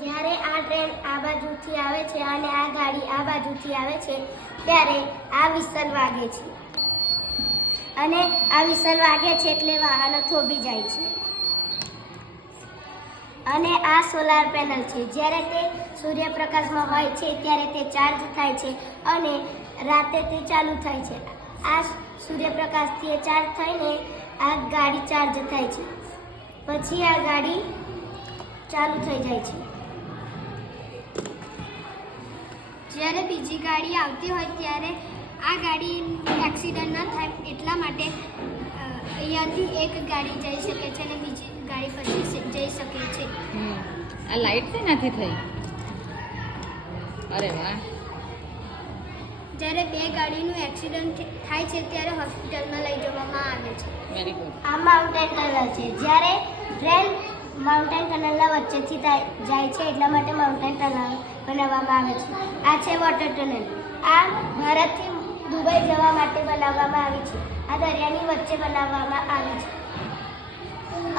જ્યારે આ ટ્રેન આ બાજુથી આવે છે અને આ ગાડી આ બાજુથી આવે છે ત્યારે આ વિસલ વાગે છે અને આ વિસલ વાગે છે એટલે વાહનો થોભી જાય છે. અને આ સોલાર પેનલ છે. જ્યારે તે સૂર્યપ્રકાશમાં હોય છે ત્યારે તે ચાર્જ થાય છે અને રાતે તે ચાલુ થાય છે. આ સૂર્યપ્રકાશથી ચાર્જ થઈને આ ગાડી ચાર્જ થાય છે. પછી આ ગાડી ચાલુ થઈ જાય છે. જ્યારે બીજી ગાડી આવતી હોય ત્યારે આ ગાડી એક્સિડન્ટ ન થાય એટલા માટે અહીંયાથી એક ગાડી જઈ શકે છે અને બીજી ગાડી પછી જઈ શકે છે. આ લાઈટ છે નથી થઈ. અરે વાહ. જ્યારે બે ગાડીનું એક્સિડન્ટ થાય છે ત્યારે હોસ્પિટલમાં લઈ જવામાં આવે છે. Very good. આ માઉન્ટેન ટનલ છે. જ્યારે ટ્રેન માઉન્ટેન ટનલના વચ્ચેથી જાય છે એટલા માટે માઉન્ટેન ટનલ બનાવવામાં આવે છે. આ છે વોટર ટનલ. આ ભારતથી દુબઈ જવા માટે બનાવવામાં આવી છે. આ દરિયાની વચ્ચે બનાવવામાં આવી છે.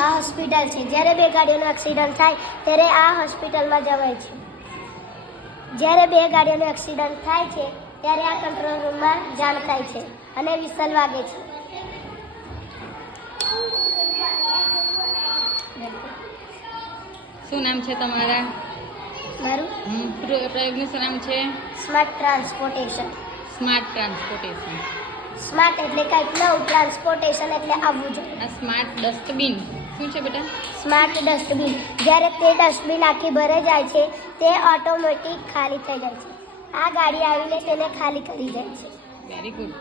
આ હોસ્પિટલ છે. જ્યારે બે ગાડીઓનો એક્સિડન્ટ થાય ત્યારે આ હોસ્પિટલમાં જવાય છે. જ્યારે બે ગાડીઓનો એક્સિડન્ટ થાય છે ત્યારે આ કંટ્રોલ રૂમમાં જાણ થાય છે અને વિસલ વાગે છે. શું નામ છે તમારા? મારું પ્રયોગનું શું નામ છે? Smart transportation. Smart transportation. Smart એટલે કંઈક નવું, ટ્રાન્સપોર્ટેશન એટલે આવવું જોઈએ. આ સ્માર્ટ ડસ્ટબિન શું છે બેટા? Smart dustbin. જ્યારે તે ડસ્ટબિન આખી ભરાઈ જાય છે તે ઓટોમેટિક ખાલી થઈ જાય છે. આ ગાડી આવીને તેને ખાલી કરી જાય છે. Very good.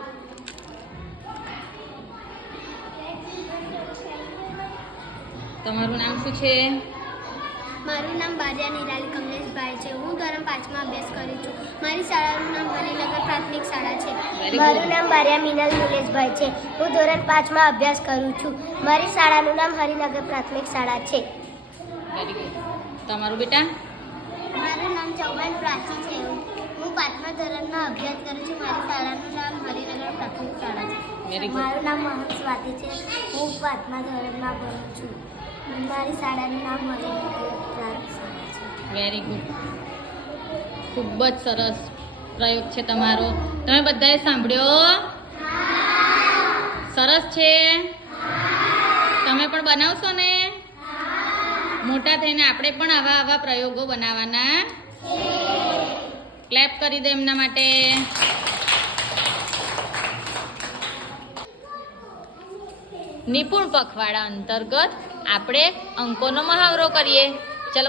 તમારું નામ શું છે? મારું નામ બારિયા નિરાલી કમલેશભાઈ છે. હું ધોરણ 5માં અભ્યાસ કરું છું. મારી શાળાનું નામ હરિનગર પ્રાથમિક શાળા છે. મારું નામ બારિયા મિનલ નિલેશભાઈ છે. હું ધોરણ 5માં અભ્યાસ કરું છું. મારી શાળાનું નામ હરિનગર પ્રાથમિક શાળા છે. Very good. તમારું બેટા? મારું નામ ચૌહાણ પ્રાચી છે. હું 5મા ધોરણમાં અભ્યાસ કરું છું. મારી શાળાનું નામ હરિનગર પ્રાથમિક શાળા છે. Very good. મારું નામ મહંત સ્વાતિ છે. હું 5મા ધોરણમાં ભણું છું. મારી શાળાનું નામ હરિનગર પ્રાથમિક શાળા છે. Very good. ખૂબ જ સરસ પ્રયોગ છે તમારો. તમે બધાએ સાંભળ્યો? સરસ છે. તમે પણ બનાવશો ને? મોટા થઈને આપણે પણ આવા પ્રયોગો બનાવવાના. ક્લેપ કરી દે એમના માટે. નિપુણ પખવાડા અંતર્ગત આપણે અંકોનો મહાવરો કરીએ.